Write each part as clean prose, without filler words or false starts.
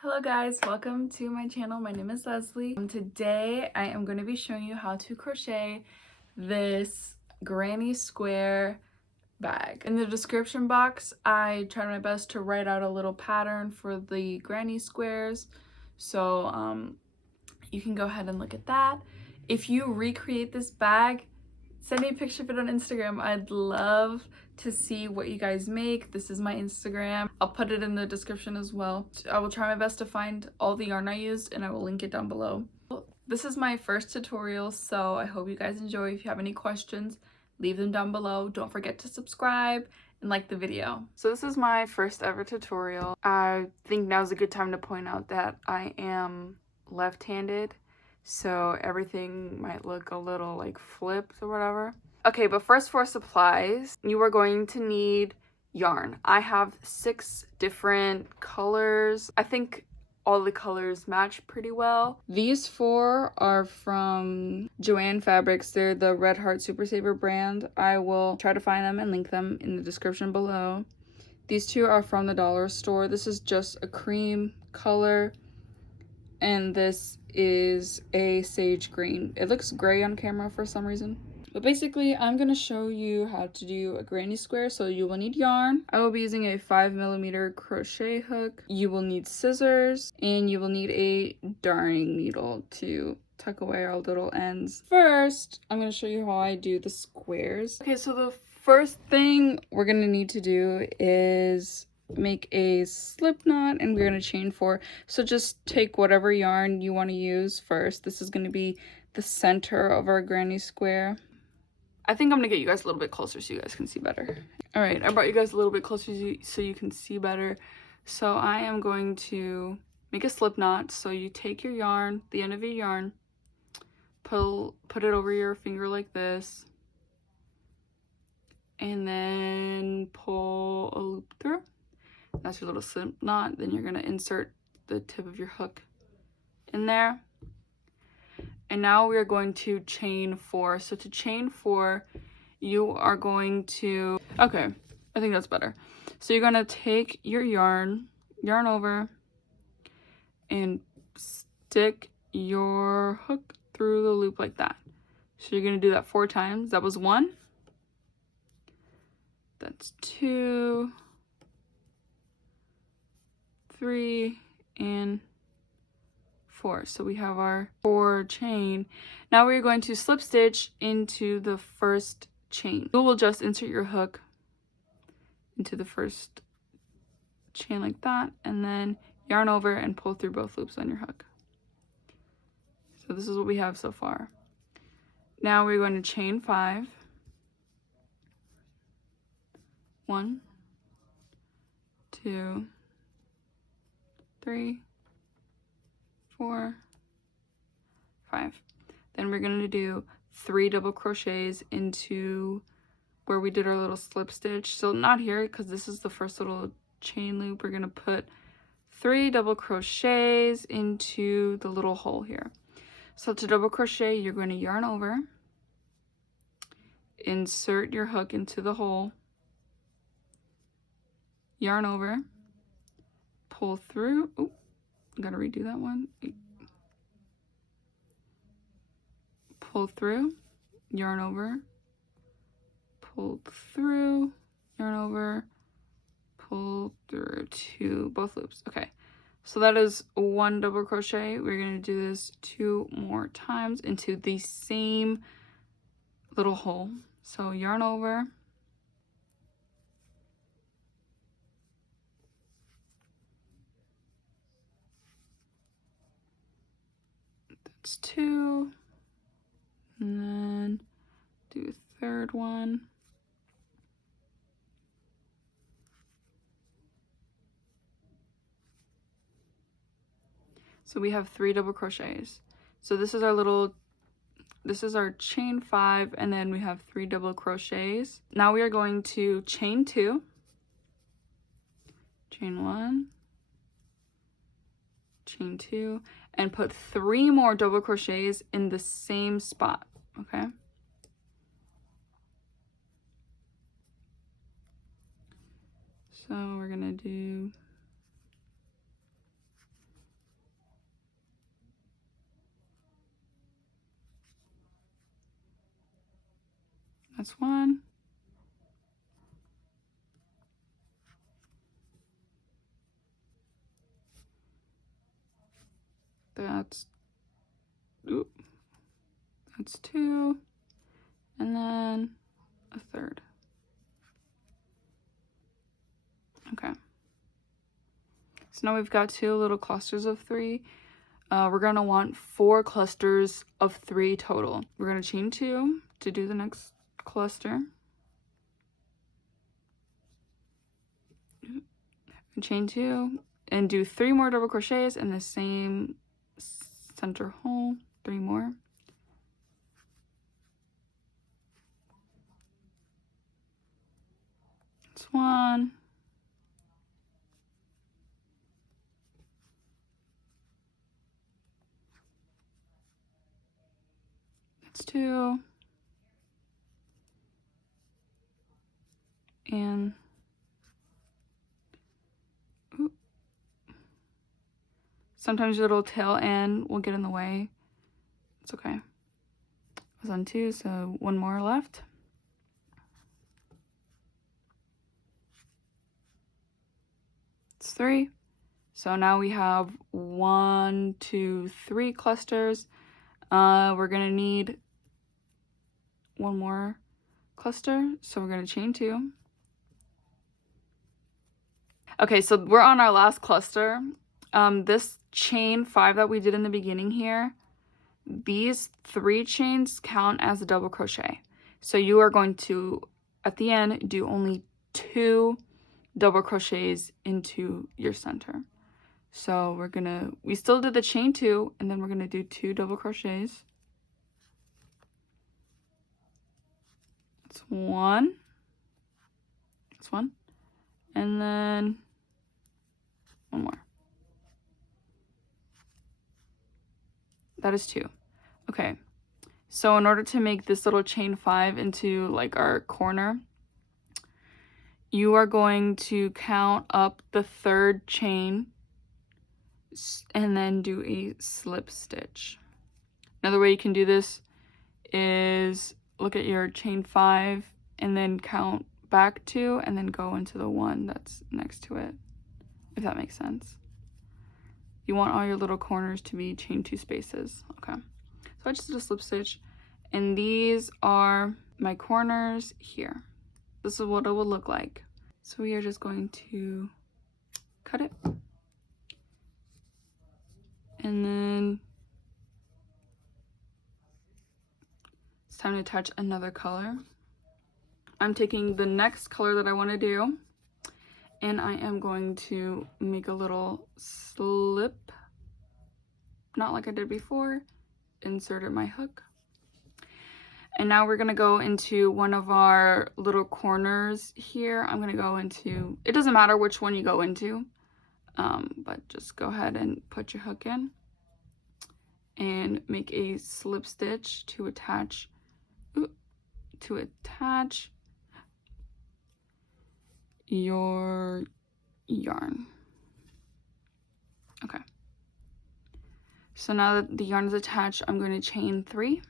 Hello guys, welcome to my channel. My name is Leslie. Today I am going to be showing you how to crochet this granny square bag. In the description box I tried my best to write out a little pattern for the granny squares, so you can go ahead and look at that. If you recreate this bag, send me a picture of it on Instagram. I'd love to see what you guys make. This is my Instagram. I'll put it in the description as well. I will try my best to find all the yarn I used and I will link it down below. This is my first tutorial, so I hope you guys enjoy. If you have any questions, leave them down below. Don't forget to subscribe and like the video. So this is my first ever tutorial. I think now's a good time to point out that I am left-handed, so everything might look a little like flipped or whatever. Okay, but first for supplies, you are going to need yarn. I have 6 different colors. I think all the colors match pretty well. These 4 are from Joann Fabrics. They're the Red Heart Super Saver brand. I will try to find them and link them in the description below. These 2 are from the dollar store. This is just a cream color, and this is a sage green. It looks gray on camera for some reason. But basically, I'm going to show you how to do a granny square. So you will need yarn. I will be using a 5mm crochet hook. You will need scissors, and you will need a darning needle to tuck away our little ends. First, I'm going to show you how I do the squares. Okay, so the first thing we're going to need to do is make a slip knot, and we're going to chain 4. So just take whatever yarn you want to use first. This is going to be the center of our granny square. I think I'm gonna get you guys a little bit closer so you guys can see better. All right, I brought you guys a little bit closer so you can see better. So I am going to make a slip knot. So you take your yarn, the end of your yarn, put it over your finger like this, and then pull a loop through. That's your little slip knot. Then you're gonna insert the tip of your hook in there. And now we are going to chain 4. So to chain 4, you are going to, okay, I think that's better. So you're gonna take your yarn over, and stick your hook through the loop like that. So you're gonna do that 4 times. That was 1. That's 2, 3, and 4. So we have our 4 chain. Now we're going to slip stitch into the first chain. You will just insert your hook into the first chain like that, and then yarn over and pull through both loops on your hook. So this is what we have so far. Now we're going to chain 5. 1, 2, 3, 4, 5. Then we're going to do 3 double crochets into where we did our little slip stitch. So not here, because this is the first little chain loop. We're going to put 3 double crochets into the little hole here. So to double crochet, you're going to yarn over, insert your hook into the hole, yarn over, pull through. Oh, gotta redo that one. Pull through, yarn over, pull through, yarn over, pull through to both loops. Okay, so that is 1 double crochet. We're going to do this 2 more times into the same little hole. So yarn over, that's 2, and then do a 3rd one. So we have 3 double crochets. So this is our chain 5, and then we have 3 double crochets. Now we are going to chain 2, chain 1, chain 2, and put 3 more double crochets in the same spot, okay? So we're gonna do That's one. That's, oop, that's two. And then a third. Okay. So now we've got two little clusters of three. We're gonna want 4 clusters of 3 total. We're gonna chain 2 to do the next cluster. Chain 2 and do 3 more double crochets in the same center hole. 3 more. That's one. That's 2. And ooh, sometimes your little tail end will get in the way. It's okay. I was on 2, so 1 more left. It's 3. So now we have 1, 2, 3 clusters. We're gonna need 1 more cluster, so we're gonna chain 2. Okay, so we're on our last cluster. This chain 5 that we did in the beginning here, these 3 chains count as a double crochet. So you are going to, at the end, do only 2 double crochets into your center. So we still did the chain 2, and then we're gonna do 2 double crochets. That's 1. That's 1. And then 1 more. That is 2. Okay, so in order to make this little chain 5 into like our corner, you are going to count up the 3rd chain and then do a slip stitch. Another way you can do this is look at your chain 5 and then count back 2 and then go into the 1 that's next to it, if that makes sense. You want all your little corners to be chain 2 spaces. Okay, so I just did a slip stitch, and these are my corners here. This is what it will look like. So we are just going to cut it, and then it's time to attach another color. I'm taking the next color that I want to do, and I am going to make a little slip, not like I did before, inserted my hook. And now we're gonna go into one of our little corners here. I'm gonna go into, it doesn't matter which one you go into, but just go ahead and put your hook in and make a slip stitch to attach, your yarn. Okay, so now that the yarn is attached, I'm going to chain 3,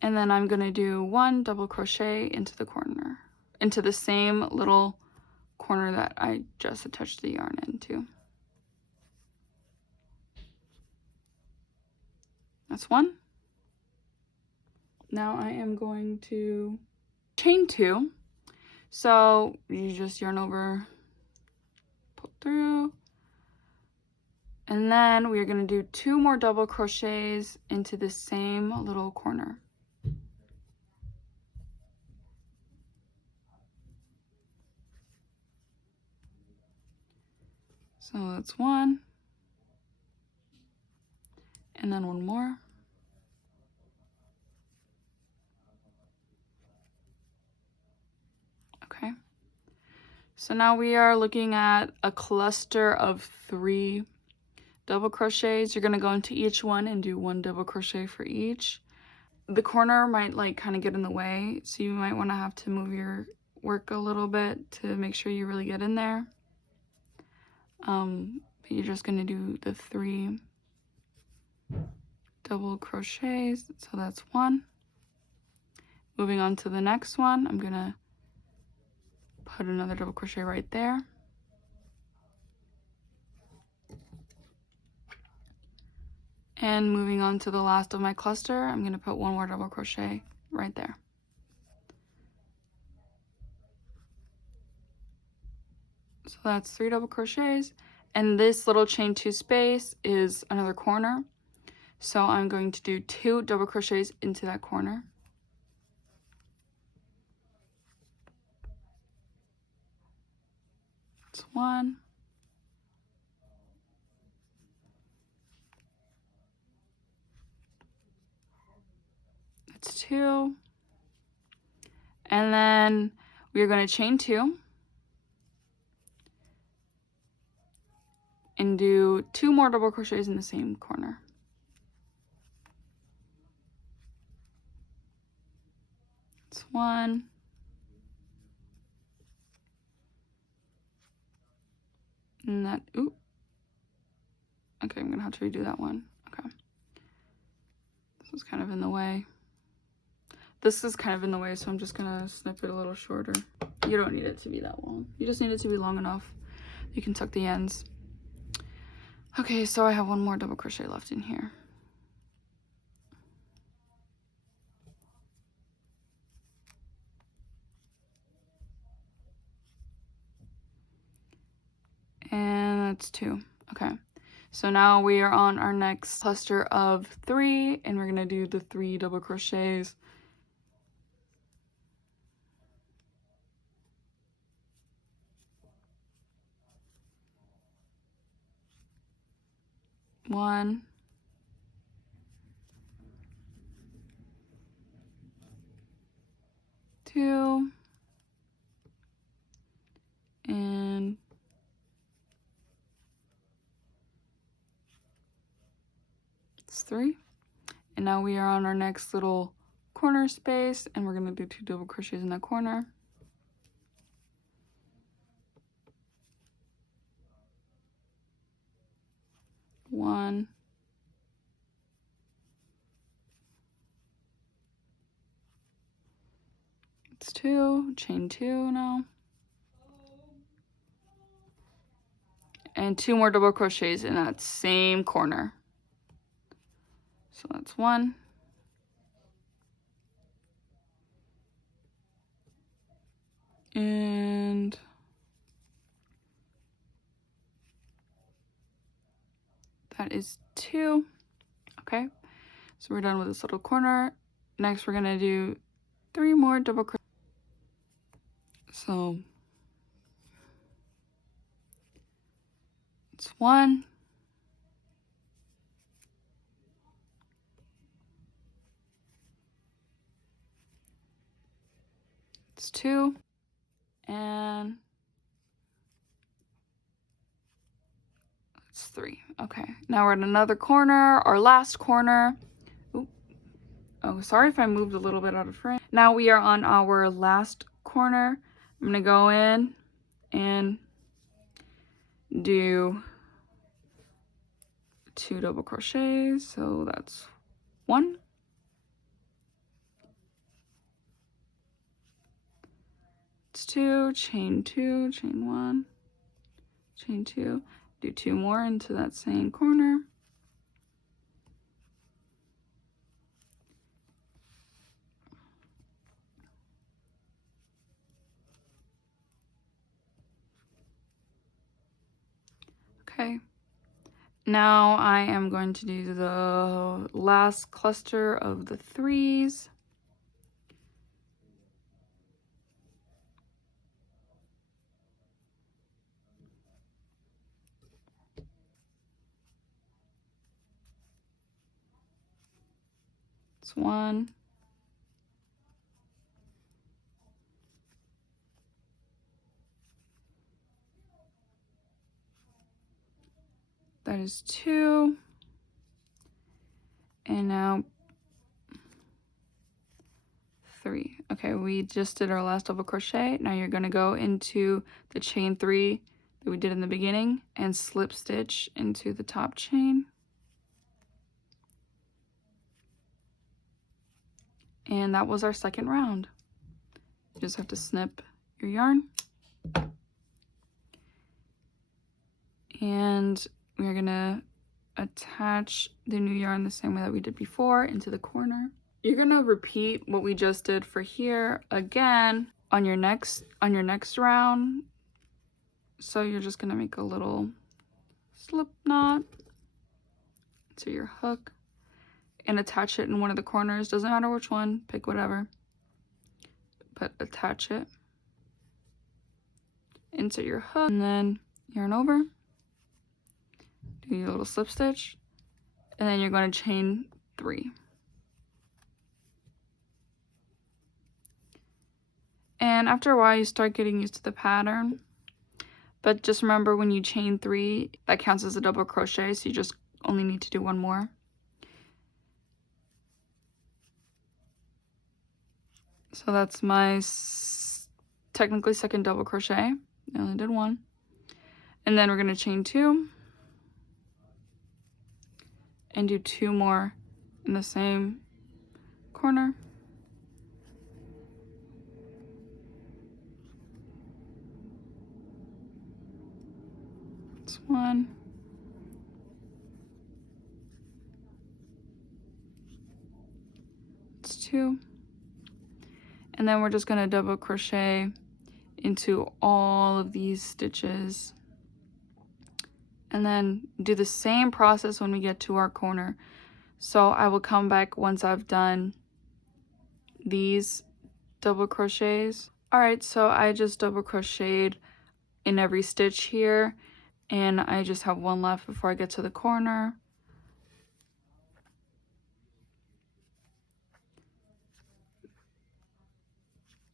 and then I'm going to do 1 double crochet into the corner, into the same little corner that I just attached the yarn into. That's 1. Now I am going to chain 2. So you just yarn over, pull through, and then we're going to do 2 more double crochets into the same little corner. So that's 1, and then 1 more. Okay, so now we are looking at a cluster of 3 double crochets. You're going to go into each one and do 1 double crochet for each. The corner might like kind of get in the way, so you might want to have to move your work a little bit to make sure you really get in there. But you're just going to do the 3 double crochets. So that's one. Moving on to the next one, I'm gonna put another double crochet right there. And moving on to the last of my cluster, I'm gonna put one more double crochet right there. So that's 3 double crochets, and this little chain 2 space is another corner. So I'm going to do 2 double crochets into that corner. That's 1. That's 2. And then we're going to chain 2 and do 2 more double crochets in the same corner. That's 1. And that, oop. Okay, I'm gonna have to redo that one. Okay. This is kind of in the way. This is kind of in the way, so I'm just gonna snip it a little shorter. You don't need it to be that long. You just need it to be long enough. You can tuck the ends. Okay, so I have one more double crochet left in here. And that's 2. Okay. So now we are on our next cluster of 3, and we're gonna do the 3 double crochets. One, two, and it's 3. And now we are on our next little corner space, and we're gonna do 2 double crochets in that corner. One, it's 2, chain 2 now, and 2 more double crochets in that same corner. So that's 1, and that is 2. Okay, so we're done with this little corner. Next we're gonna do 3 more double crochets. So it's 1, it's 2, and it's 3. Okay, now we're in another corner, our last corner. Oop. Oh, sorry if I moved a little bit out of frame. Now we are on our last corner. I'm gonna go in and do 2 double crochets. So that's 1, it's 2, chain 2, chain 1, chain 2, do 2 more into that same corner. Okay, now I am going to do the last cluster of the 3s. It's 1, that is 2, and now 3. Okay, we just did our last double crochet. Now you're going to go into the chain 3 that we did in the beginning and slip stitch into the top chain. And that was our second round. You just have to snip your yarn. And we're gonna attach the new yarn the same way that we did before into the corner. You're gonna repeat what we just did for here again on your next round. So you're just gonna make a little slip knot to your hook and attach it in one of the corners. Doesn't matter which one, pick whatever, but attach it into your hook, and then yarn over, do your little slip stitch, and then you're going to chain 3. And after a while you start getting used to the pattern, but just remember when you chain 3, that counts as a double crochet, so you just only need to do 1 more. So that's my technically second double crochet. I only did 1. And then we're going to chain 2 and do 2 more in the same corner. That's 1. It's 2. And then we're just going to double crochet into all of these stitches, and then do the same process when we get to our corner. So I will come back once I've done these double crochets. All right, so I just double crocheted in every stitch here, and I just have 1 left before I get to the corner.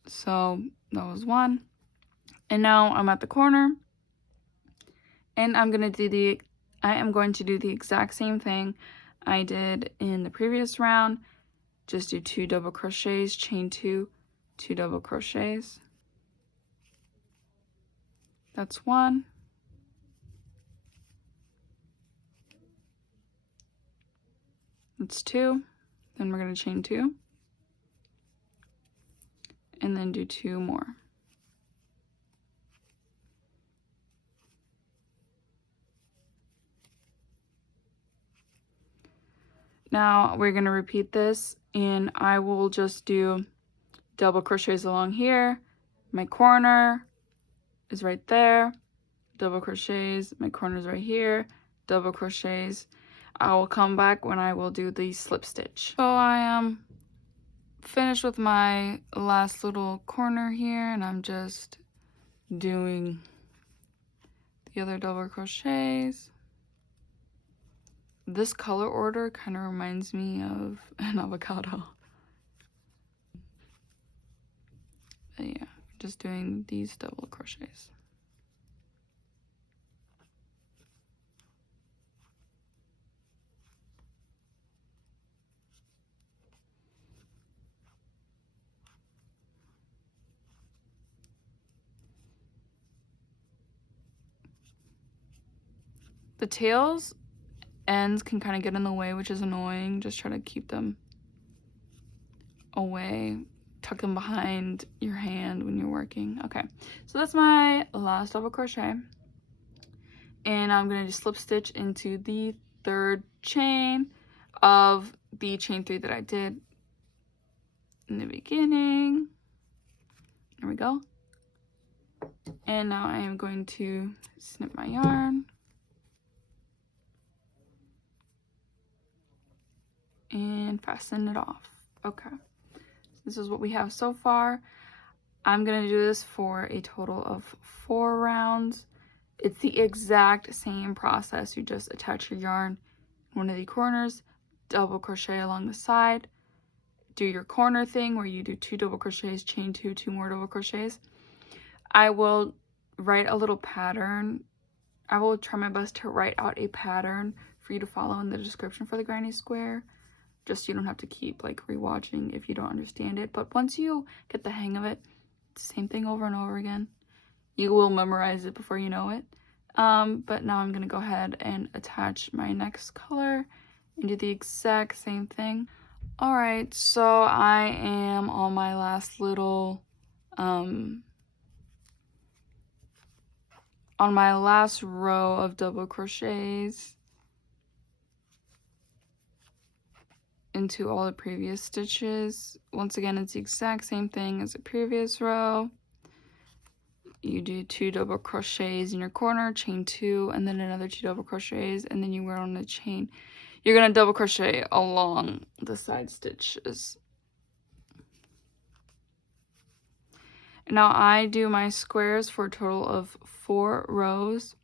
So that was 1. And now I'm at the corner, and I am going to do the exact same thing I did in the previous round. Just do 2 double crochets, chain 2, 2 double crochets. That's 1. That's 2. Then we're going to chain 2. And then do 2 more. Now we're going to repeat this, and I will just do double crochets along here. My corner is right there. Double crochets. My corner is right here. Double crochets. I will come back when I will do the slip stitch. So I am finished with my last little corner here, and I'm just doing the other double crochets. This color order kind of reminds me of an avocado. But yeah, just doing these double crochets. The tails ends can kind of get in the way, which is annoying. Just try to keep them away. Tuck them behind your hand when you're working. Okay, so that's my last double crochet. And I'm going to just slip stitch into the 3rd chain of the chain 3 that I did in the beginning. There we go. And now I am going to snip my yarn. And fasten it off. Okay, so this is what we have so far. I'm going to do this for a total of 4 rounds. It's the exact same process. You just attach your yarn in one of the corners, double crochet along the side, do your corner thing where you do 2 double crochets, chain 2, 2 more double crochets. I will write a little pattern. I will try my best to write out a pattern for you to follow in the description for the granny square. Just so you don't have to keep like rewatching if you don't understand it. But once you get the hang of it, it's the same thing over and over again. You will memorize it before you know it. But now I'm going to go ahead and attach my next color and do the exact same thing. Alright, so I am on my last little, on my last row of double crochets into all the previous stitches. Once again, it's the exact same thing as the previous row. You do 2 double crochets in your corner, chain 2, and then another 2 double crochets, and then you wear on the chain. You're gonna double crochet along the side stitches. Now I do my squares for a total of 4 rows.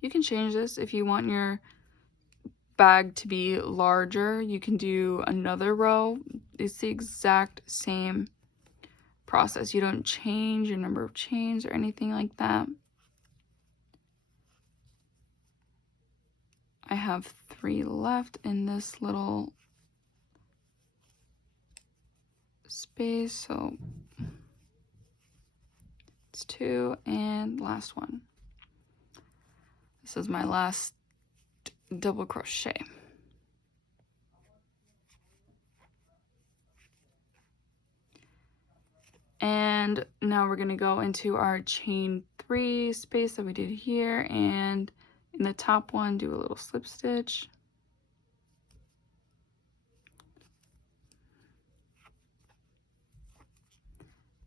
You can change this if you want your bag to be larger. You can do another row. It's the exact same process. You don't change your number of chains or anything like that. I have 3 left in this little space, so it's 2 and last one. This is my last double crochet. And now we're gonna go into our chain 3 space that we did here, and in the top one do a little slip stitch.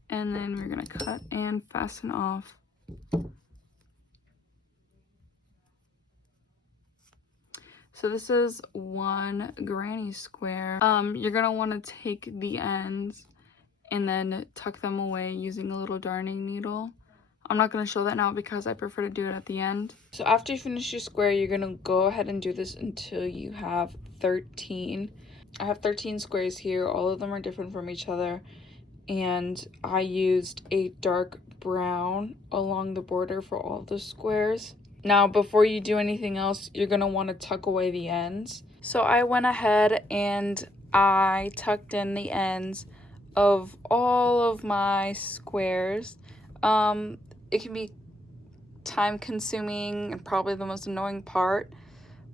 And then we're gonna cut and fasten off so this is one granny square. You're gonna want to take the ends and then tuck them away using a little darning needle. I'm not going to show that now because I prefer to do it at the end. So after you finish your square, you're going to go ahead and do this until you have 13. I have 13 squares here. All of them are different from each other. And I used a dark brown along the border for all the squares. Now, before you do anything else, you're going to want to tuck away the ends. So I went ahead and I tucked in the ends of all of my squares. It can be time consuming and probably the most annoying part,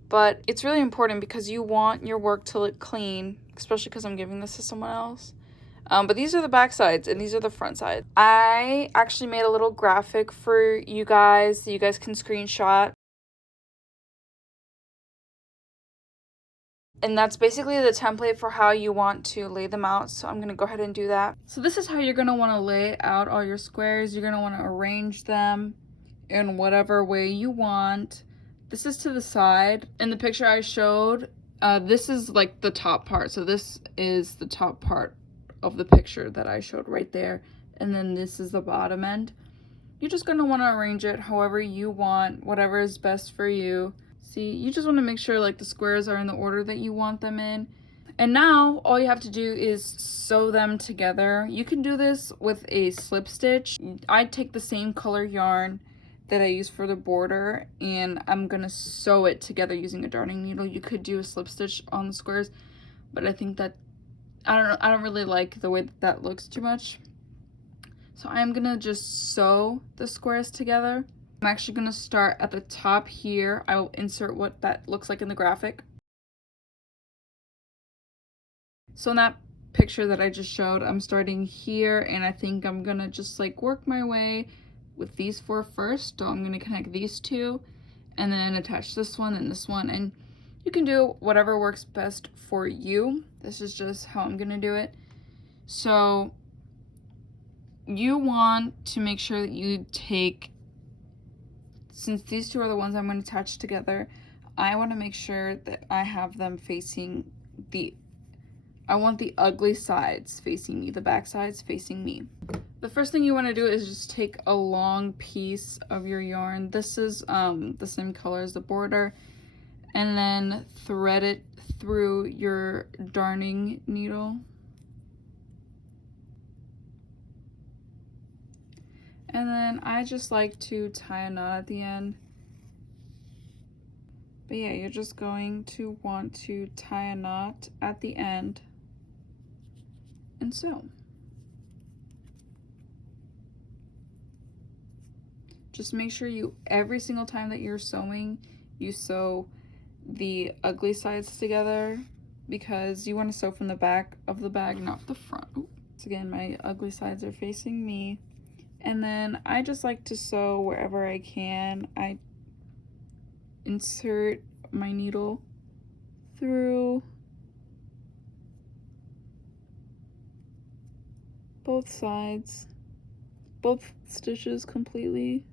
but it's really important because you want your work to look clean, especially because I'm giving this to someone else. But these are the back sides and these are the front sides. I actually made a little graphic for you guys that you guys can screenshot. And that's basically the template for how you want to lay them out. So I'm going to go ahead and do that. So this is how you're going to want to lay out all your squares. You're going to want to arrange them in whatever way you want. This is to the side. In the picture I showed, this is like the top part. So this is the top part of the picture that I showed right there. And then this is the bottom end. You're just going to want to arrange it however you want, whatever is best for you. See, you just want to make sure like the squares are in the order that you want them in. And now all you have to do is sew them together. You can do this with a slip stitch. I take the same color yarn that I use for the border and I'm gonna sew it together using a darning needle. You could do a slip stitch on the squares, but I think that I don't really like the way that that looks too much. So I'm gonna just sew the squares together. I'm actually going to start at the top here. I will insert what that looks like in the graphic. So in that picture that I just showed, I'm starting here and I think I'm going to just like work my way with these 4 first. So I'm going to connect these 2 and then attach this one and this one. And you can do whatever works best for you. This is just how I'm going to do it. So you want to make sure that you take, since these 2 are the ones I'm going to attach together, I want to make sure that I have them facing I want the ugly sides facing me, the back sides facing me. The first thing you want to do is just take a long piece of your yarn. This is the same color as the border, and then thread it through your darning needle. And then I just like to tie a knot at the end. But yeah, you're just going to want to tie a knot at the end and sew. Just make sure you, every single time that you're sewing, you sew the ugly sides together because you want to sew from the back of the bag, not the front. Ooh. So again, my ugly sides are facing me. And then I just like to sew wherever I can. I insert my needle through both sides, both stitches completely.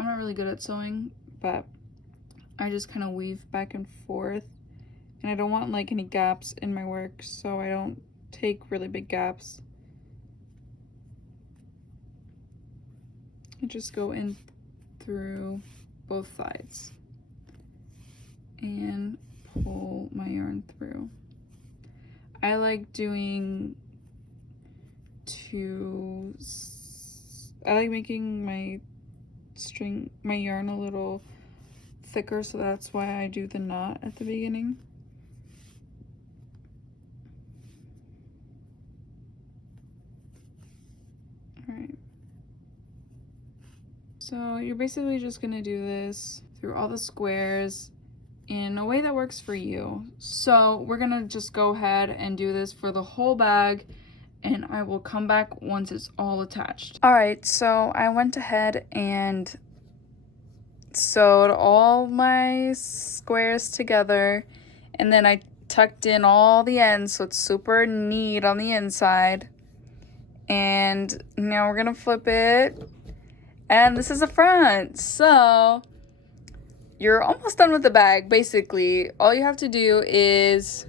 I'm not really good at sewing, but I just kind of weave back and forth, and I don't want like any gaps in my work, so I don't take really big gaps. I just go in through both sides and pull my yarn through. I like doing I like making my yarn a little thicker, so that's why I do the knot at the beginning. Alright. So you're basically just gonna do this through all the squares in a way that works for you. So we're gonna just go ahead and do this for the whole bag, and I will come back once it's all attached. All right, so I went ahead and sewed all my squares together, and then I tucked in all the ends so it's super neat on the inside. And now we're gonna flip it, and this is the front. So you're almost done with the bag. Basically, all you have to do is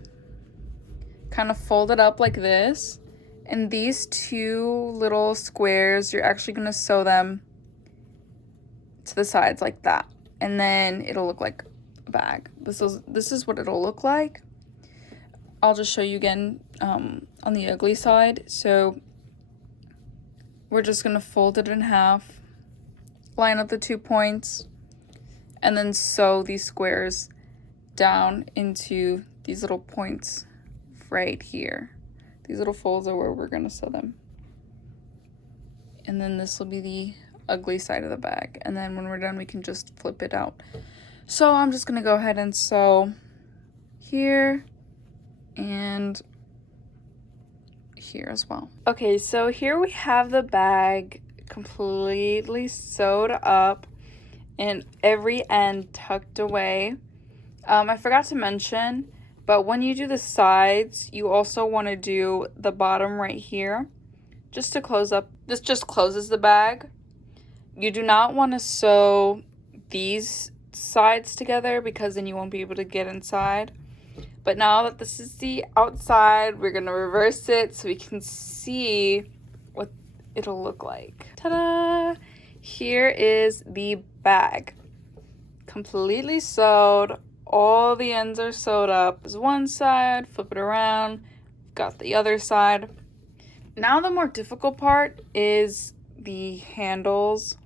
kind of fold it up like this. And these two little squares, you're actually going to sew them to the sides like that. And then it'll look like a bag. This is what it'll look like. I'll just show you again on the ugly side. So we're just going to fold it in half, line up the 2 points, and then sew these squares down into these little points right here. These little folds are where we're gonna sew them. And then this will be the ugly side of the bag. And then when we're done, we can just flip it out. So I'm just gonna go ahead and sew here and here as well. Okay, so here we have the bag completely sewed up and every end tucked away. I forgot to mention, but when you do the sides, you also want to do the bottom right here just to close up. This just closes the bag. You do not want to sew these sides together because then you won't be able to get inside. But now that this is the outside, we're going to reverse it so we can see what it'll look like. Ta-da! Here is the bag. Completely sewed. All the ends are sewed up. There's one side, flip it around, got the other side. Now the more difficult part is the handles.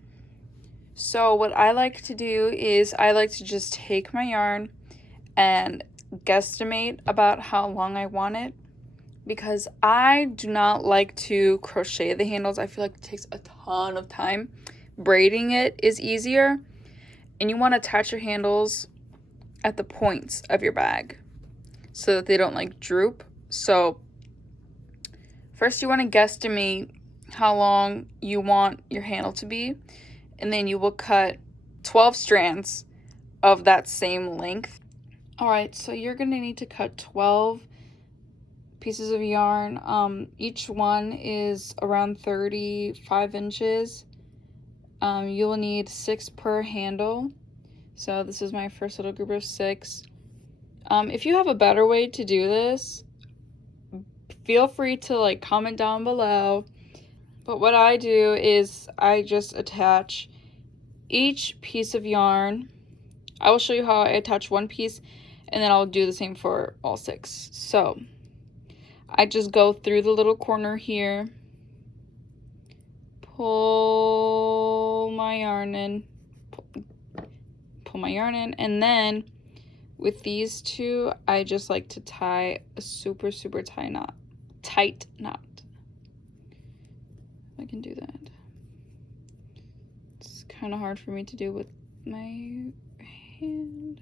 So what I like to do is I like to just take my yarn and guesstimate about how long I want it, because I do not like to crochet the handles. I feel like it takes a ton of time. Braiding it is easier, and you want to attach your handles at the points of your bag so that they don't like droop. So first you want to guesstimate how long you want your handle to be, and then you will cut 12 strands of that same length. All right, so you're gonna need to cut 12 pieces of yarn. Each one is around 35 inches. You will need 6 per handle. So this is my first little group of 6. If you have a better way to do this, feel free to like comment down below. But what I do is I just attach each piece of yarn. I will show you how I attach one piece, and then I'll do the same for all 6. So I just go through the little corner here, pull my yarn in, and then with these 2, I just like to tie a super tight knot. I can do that. It's kind of hard for me to do with my hand.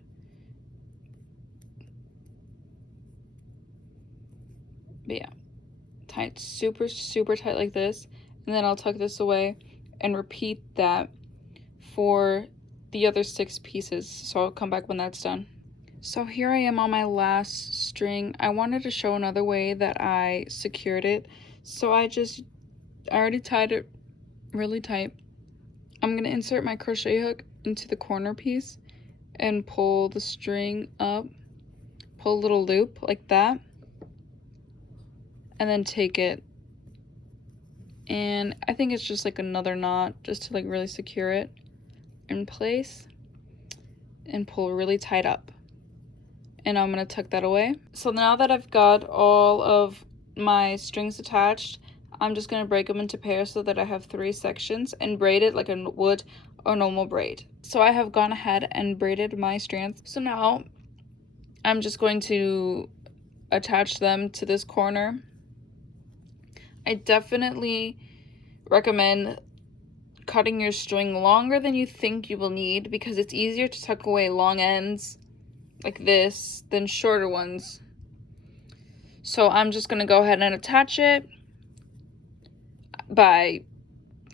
But yeah, tie it super tight like this, and then I'll tuck this away and repeat that for the other 6 pieces. So I'll come back when that's done. So here I am on my last string. I wanted to show another way that I secured it. So I already tied it really tight. I'm gonna insert my crochet hook into the corner piece and pull the string up, pull a little loop like that, and then take it, and I think it's just like another knot just to like really secure it in place, and pull really tight up. And I'm gonna tuck that away. So now that I've got all of my strings attached, I'm just gonna break them into pairs so that I have 3 sections and braid it like I would a normal braid. So I have gone ahead and braided my strands. So now I'm just going to attach them to this corner. I definitely recommend cutting your string longer than you think you will need, because it's easier to tuck away long ends like this than shorter ones. So I'm just gonna go ahead and attach it by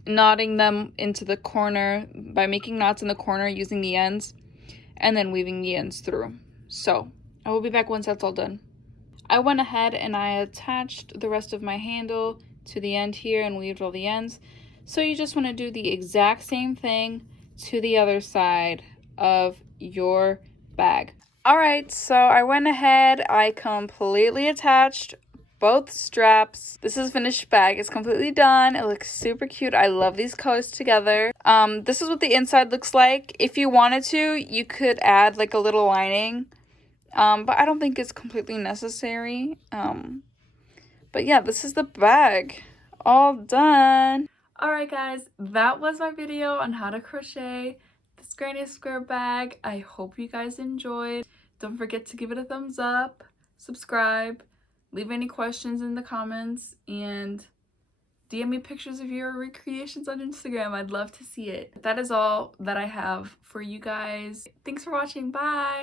knotting them into the corner, by making knots in the corner using the ends, and then weaving the ends through. So I will be back once that's all done. I went ahead and I attached the rest of my handle to the end here and weaved all the ends. So you just want to do the exact same thing to the other side of your bag. Alright, so I went ahead, I completely attached both straps. This is finished bag. It's completely done. It looks super cute. I love these colors together. This is what the inside looks like. If you wanted to, you could add like a little lining, but I don't think it's completely necessary. But yeah, this is the bag. All done. Alright guys, that was my video on how to crochet this granny square bag. I hope you guys enjoyed. Don't forget to give it a thumbs up, subscribe, leave any questions in the comments, and DM me pictures of your recreations on Instagram. I'd love to see it. That is all that I have for you guys. Thanks for watching. Bye!